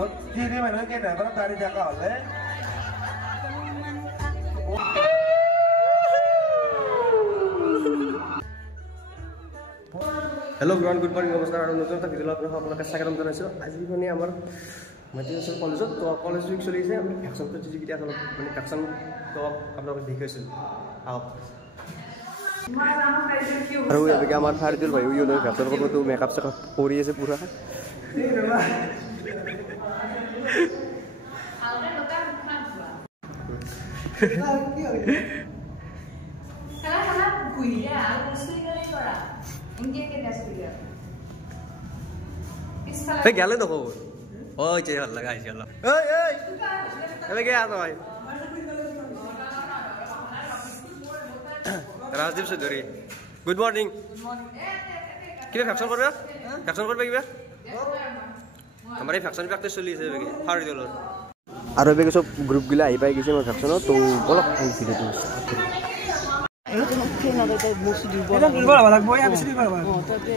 Sini mana kena kalau tadi jaga oleh. Hello everyone, good morning. নমস্কাৰ আৰু নতুন এটা ভিডিঅ' আপোনালোক সকলোকে স্বাগতম জনাইছোঁ। আজি মানে আমাৰ মেট্ৰিক কলেজত তো কলেজ উইক চলি আছে। আমি ভ্যাকচিনটো যিকেইটা অলপ মানে ভ্যাকচিন তো আপোনালোকক দেখাইছোঁ। আহক। আৰু এনেকৈ আমাৰ ফাৰিদুল ভাই ইউ নহয় ভ্যাকচিন কৰিব তো মেকআপ চেকআপ কৰি আছে পুৰা। Hey, gale dong. Oh, cewek lah guys, Allah. Hey, hey. Apa kaya tuh? Rajdip Sudari. Good morning. Kita vaksin kor ya? Vaksin kor bagi ya? Kemarin vaksin pakai suli saya bagi. Hari dulu. Aroh bagi sob grup gila, ipa bagi sih mau vaksin tuh bolak yang video tuh. Kita dulu balak boy habis ini balak. Oh, tapi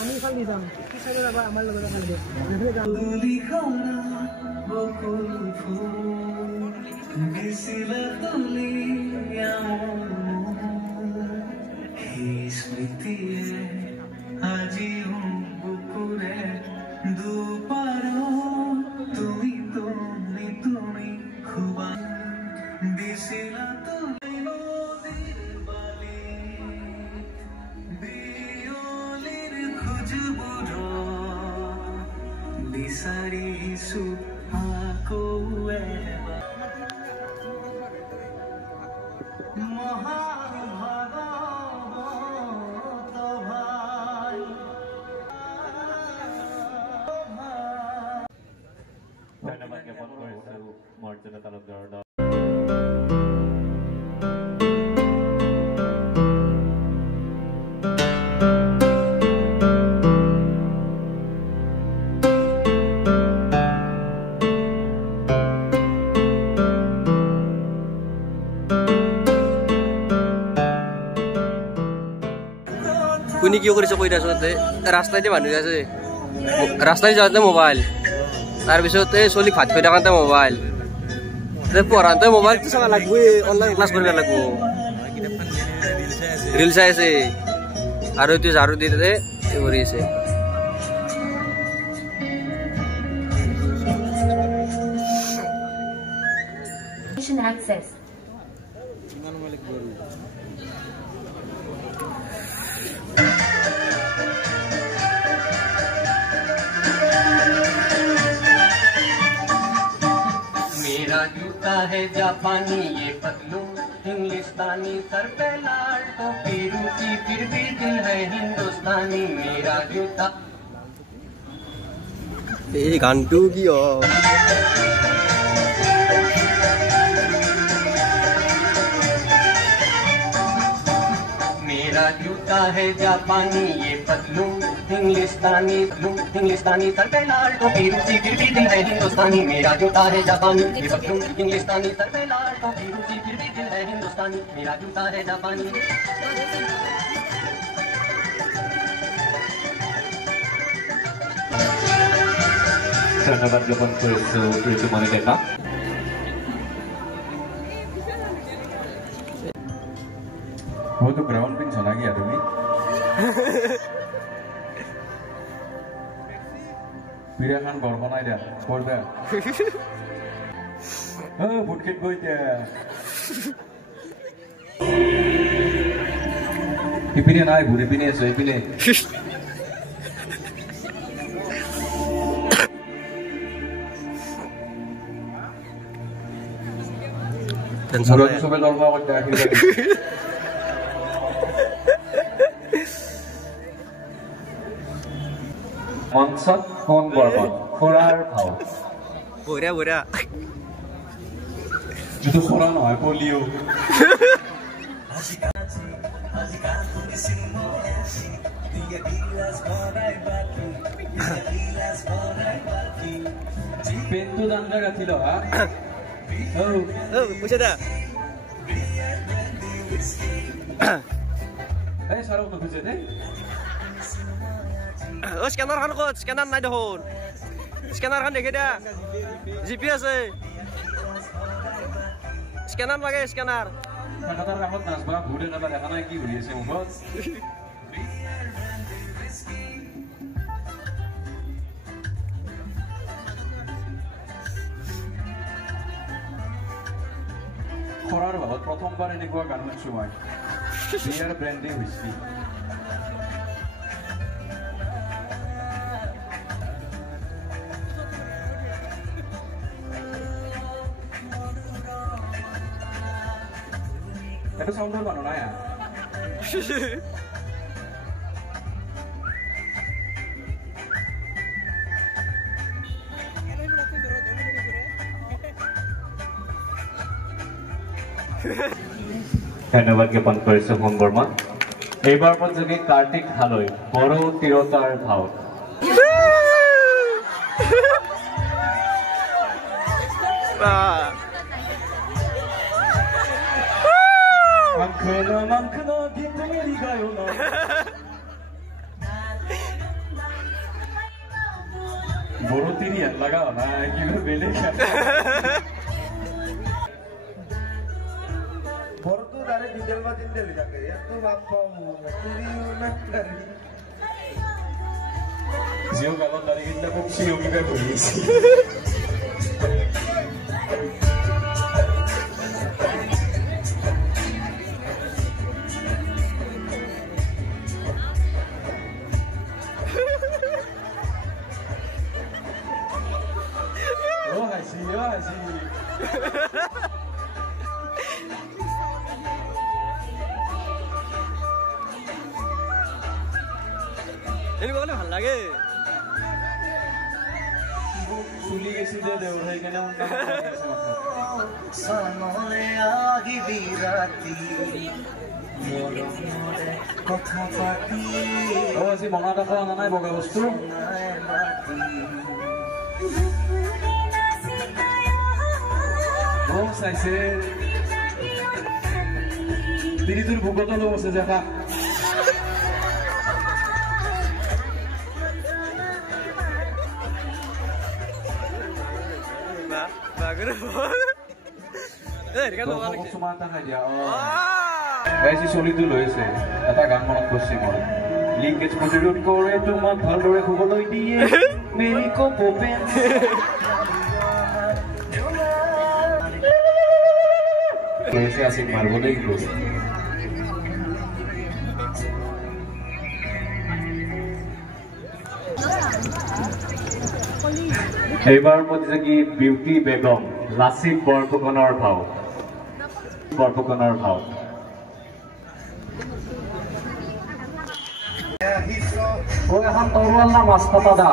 আমি খালি যাম কি সাইডে যাবা আমার লগতে খালি গুলি খানা বকুল ফুল বিসিলা তুলি হে স্মৃতিয়ে আজি বুকুরে দুপারো তুমি তুমি তুমি খুবা বিসিলা তুলি Sari su aku eva Mahabharata bhai Dhanyabad জ্ঞাপন কৰিছো মৰ্যাদা Talukdar Kuni kyo kuri sakoi daso te rasta di manu jase rasta di jate mobile tar bisote soli khat khoi dakante mobile te porante mobile to sama lagbu online class koribar lagbu reels aise aru tu zaru dite e kori ase access जूता है जापानी ये पतलून इंग्लिस्तानी sir पे लाल टोपी रूसी फिर भी दिल है हिंदुस्तानी मेरा जूता ए गांटू की हो मेरा जूता है जापानी ये पतलून इंग्लिस्तानी सर पे लाल टोपी रूसी फिर भी दिल है हिंदुस्तानी मेरा जूता है जापानी ये पतलून इंग्लिस्तानी सर पे लाल टोपी रूसी फिर भी दिल है हिंदुस्तानी मेरा जूता है जापानी ধন্যবাদ জ্ঞাপন কৰিছো ঋতুমণি ডেকা वो तो ग्राउंड पिन चला गया तुम्हें Pira kan borkon aja, borda. Bukit boy dia. Ipine naik, buri pine so ipine. Dan sampai normal waktu akhirnya. Mangsat kon borkon, khorar khao. Bora. Itu khora নহয়, polio. Pintu tangga gati lo ha. Oh, punya dah. Sarung tu punya deh. Oh, scanner kan kok, scanner naik dahon. স্ক্যানারখন দেখি দিয়া GP আছে scanner লাগে scanner কাটাৰ কামত নাচবা ঘূৰে কাটা দেখা নাই কি ঘূৰি আছে মুখত খৰাৰ ভাগত প্ৰথমবাৰ এনেকুৱা গান শুনিছো মই বিয়াৰ branding whisky itu sound mana naya? ধন্যবাদ জ্ঞাপন কৰিছো হোম বৰ্মা এইবাৰ প্ৰতিযোগী কাৰ্তিক হালৈ বড়ো তিৰোতাৰ ভাও 많구나 빈둥이 리가요 나 বড়তিরি লাগাও না কিলো বেলে বড়তো দারে ডিজেল বাজিন দেলি থাকে এত বাপ্পা তিরিও না করি জিও গালন দাঁড়ি কিনা খুব সিওগিটা করিয়েছি এনেকুৱা হ'লে ভাল লাগে চুলি গেছি যে দেউ ভাই কেনে উন্নত আছে সামনে আগি বিরাতি মরমরে কথা পাতি ও আজি মনত আছে না নাই বগা বস্তু ও চাইছে তিরিদুর ভূগত লোক আছে দেখা চলিটো লৈছে এটা গান মনত কৰিছে মই লিংকেজ প্ৰতিৰোধ কৰে তোমাক ভালদৰে শুবলৈ দিয়ে মেৰিকো পপেন কৈছে আছিল মাৰিবলৈ গৈছে এইবাৰ প্ৰতিযোগী বিউটি বেগম লাচিত বৰফুকনৰ ভাও ও এখন তৰোৱাল না মাছ কটা দা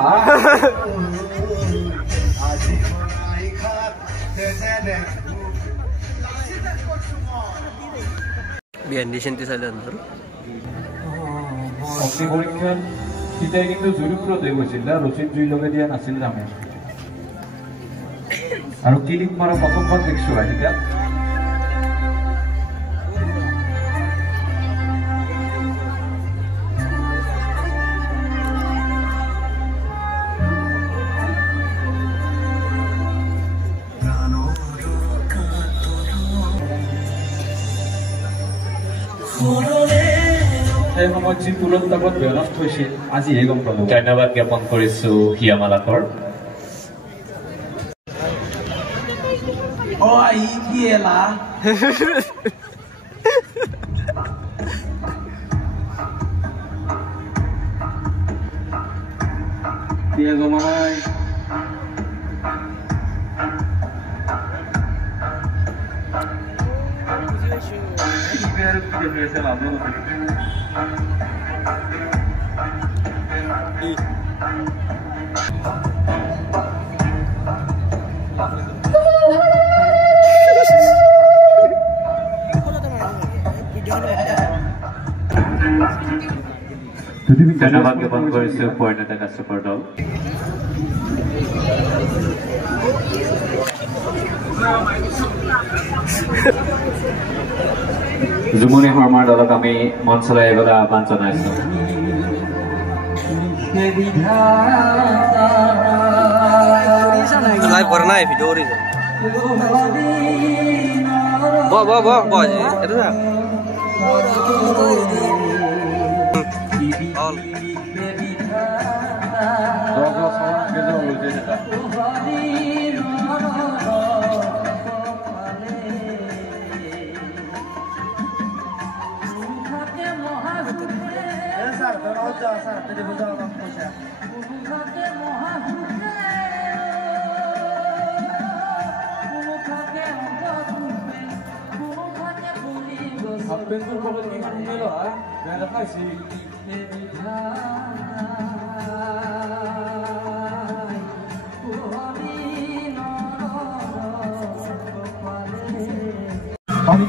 বিহান্দি চেন্টি চাইলে অগ্নি পৰীক্ষাত তেতিয়া কিন্তু জুৰুপ্ৰত হৈ গৈছিল না ৰচিদ জুই লগাই দিয়া নাছিল জামে আৰু কিলিক মাৰা প্ৰথমবাৰ দেখিছো এতিয়া এই সময়ত যি তুলন তাপত ব্যস্ত হৈছিল আজিহে গম পালো ধন্যবাদ জ্ঞাপন কৰিছো হিয়ামালাকৰ Oh, ahí quiela. Dia gomai. Biar kita biasa lama. ধন্যবাদ জ্ঞাপন কৰিছো পৰিণত কাশ্যপৰ দল জুমনি শৰ্মাৰ দলক আমি মঞ্চলৈ আহিবলৈ আহ্বান জনাইছো নাই ভিডিও কৰিছে বহ বহ বহ বহ এইটো যা অল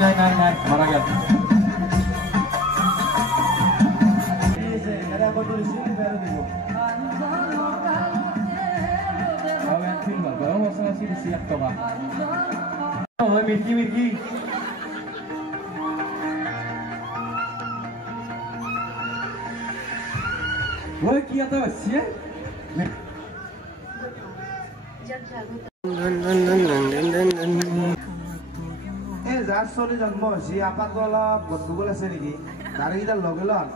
নাই মাৰা গেল Mirki Mirki Oi, que ia dar assim? যাৰ চলি জন্ম হৈছে আপাতো অলপ গণ্ডগোল আছে নেকি দাড়িকেইডাল লগে লগ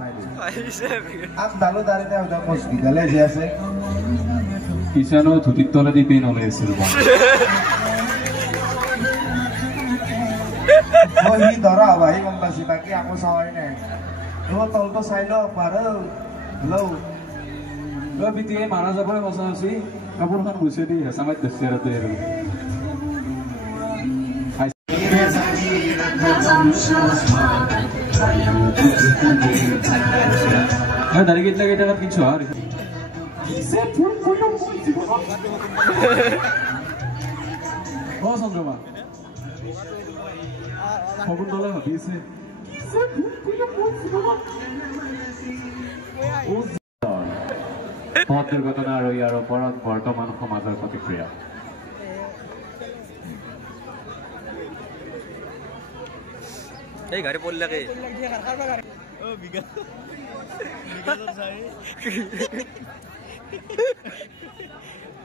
আগডালো দাড়িতে মচকিডালে যে আছে কিষানো ধুতিৰ তলেদি পেইন ওলাই আছে সি ধৰা হবা সি গম পাইছি বাকী আকৌ চাৱাই নাই তলটো চাই লওক বাৰু হেল্ল' বিটিয়ে মাৰা যাবই মজা আছে কাপোৰখন গুচাই দি হেঁচামাত ধৰিছে আৰু দাড়ি কেইটা কেইটাত কিনছো আৰু অ চন্দ্ৰমা শগুন্তলাই ভাবি আছে পথ দুৰ্ঘটনা আৰু ইয়াৰ ওপৰত বৰ্তমান সমাজৰ প্ৰতিক্ৰিয়া এই গাড়ী পড়লাকে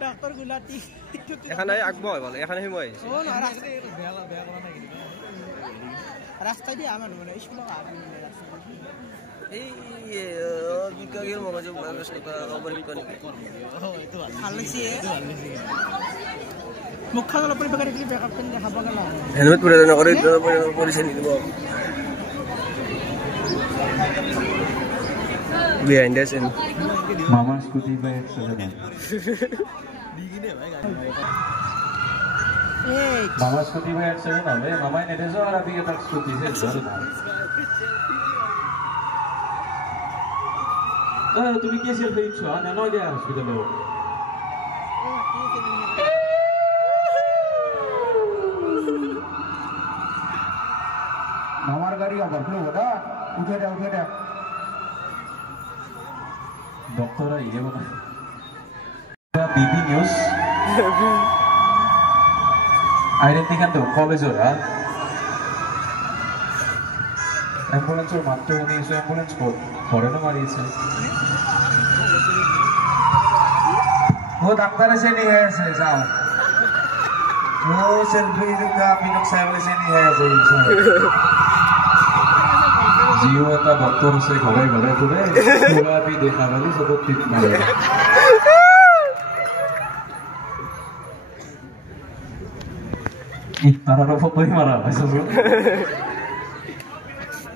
ডাক্তার গুলাটি এখানে আগব বলে এখানে হিমই ও না বেয়া করা নাই রাস্তা দিয়ে আমার মানে স্কুল রাস্তা এই বিকাগের মগজ মানুষ কথা খবর কি করে তো খালছি মুখখান উপরে বেকার কি ব্যাকআপ পেন দেখাব গেল হেলমেট পরে না করে পরিচয় নিব behind us in mama scooty by accident mama scooty by accident হবে mama ne dejo আর abhi tak scooty se zor na তুমি কি সেল পেয়েছো না নয় দে হসপিটালে আমার গাড়ি ওভারফ্লো হটা উঠে দে ডক্টর ইয়ে বনা বিবি নিউজ আইডেন্টিকান তো কলেজ ওরা অ্যাম্বুলেন্সের মাত্র শুনিয়েছে অ্যাম্বুলেন্স ফরেনও মারিয়েছে ও ডাক্তার এসে নিয়ে আসে যাও ও সেলফি কা মিনক সাহেব এসে নিয়ে আসে জিও এটা ডক্টর আছে ঘৰে ঘৰে ফুৰে পুৰা বি দেখা পালি চবত ঠিক নাই তাৰা ফটোই মাৰা হয়েছে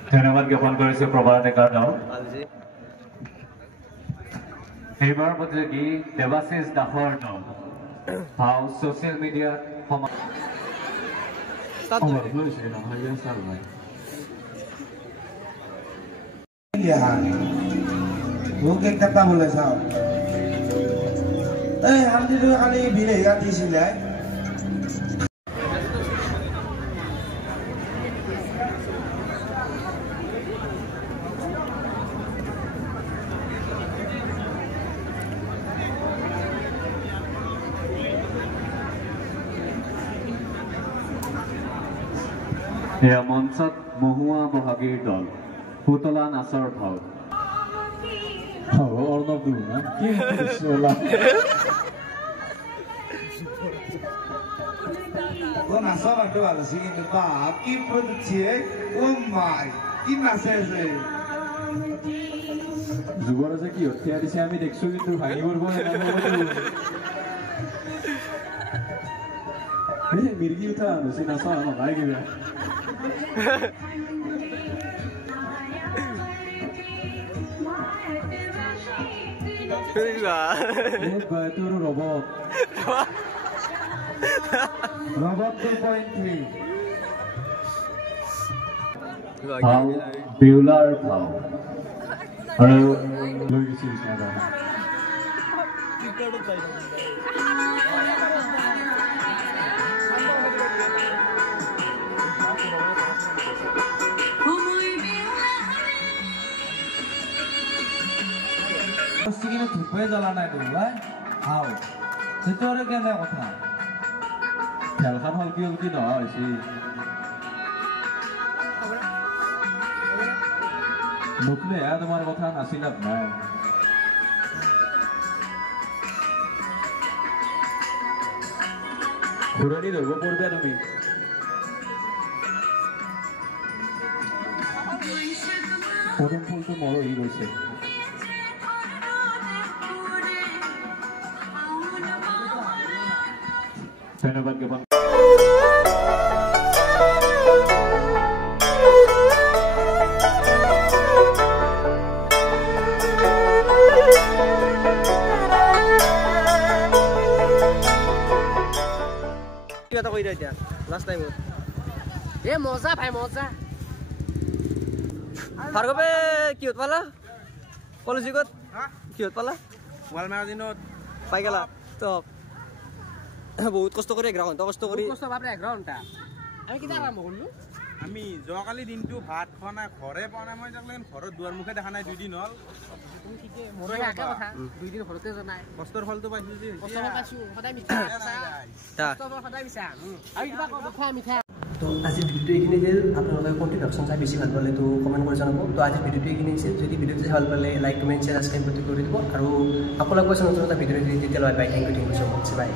ধন্যবাদ জ্ঞাপন কৰিছে প্ৰবাদ ডেকাৰ গাঁও এইবাৰ প্ৰতিযোগী দেৱাশিষ দাসৰ দল ভাও ছ'চিয়েল মিডিয়াত वो के कथा बोले साहब ए हम तो खाली भिले गाती सिले এয়া মঞ্চত মহুৱা বহাগীৰ দল পুতলা নাচৰ ভাও অৰ্ণৱ নাচা বাটো ভাল আছে কিন্তু বাপ কি পড়ছে ও মাই কি নাচে আছে যুবরাজে কি হত্যা দিছে আমি দেখছো কিন্তু ভাঙি পড়ব মির্গি উঠা নসি নাচা ভাই গিয়া তোর রবট 2.3 ভাও বেউলাৰ ভাও আৰু লৈ গৈছিল না কিন্তু ধুপে জ্বলা নাই তো হাও সেইটো আৰু কেনে কথা খেলখন হলকি হলকি নহয় হৈছে নুকলে তোমাৰ কথা নাছিল নাই ঘূৰণি ধৰিব পৰিবা তুমি পদুম ফুলটো মৰহি গৈছে ধন্যবাদ জ্ঞাপন এটা কই দিয়া লাস্ট টাইম এ মজা ভাই মজা ভাৰ্গৱে কি হত পালা কলেজত কি হত পালা ওয়াল ম্যাগাজিনত পাই গেলা তো বহুত কষ্ট কৰি 11 ঘণ্টা কষ্ট কৰি কষ্ট বাপৰে 11 ঘণ্টা আমি কিটা আৰম্ভ কৰিলো আমি যোৱাকালি দিনটো ভাত খোৱা নাই ঘৰে পোৱা নাই মই যাকলেন ঘৰত দুৱাৰ মুখে দেখা নাই 2 দিন হল তুমি ঠিকে মোৰ একা কথা 2 দিন ঘৰতে জনাই কষ্টৰ ফলটো পাইছো যে কষ্ট পাইছো সদায় মিঠা কষ্ট সদায় মিঠা আৰু কিবা কথা মিঠা তো আজি ভিডিঅ'টো এইখিনি যে আপোনালোকে কোনটো অপশ্যন চাই বেছি ভাল পালে তো কমেণ্ট কৰি জনাব তো আজি ভিডিঅ'টো এইখিনি আছে যদি ভিডিঅ'টো ভাল পালে লাইক কমেণ্ট শ্বেয়াৰ সাবস্ক্ৰাইব কৰি দিব আৰু আপোনালোকৰ নতুন এটা ভিডিঅ' তেতিয়ালৈ bye thank you so much by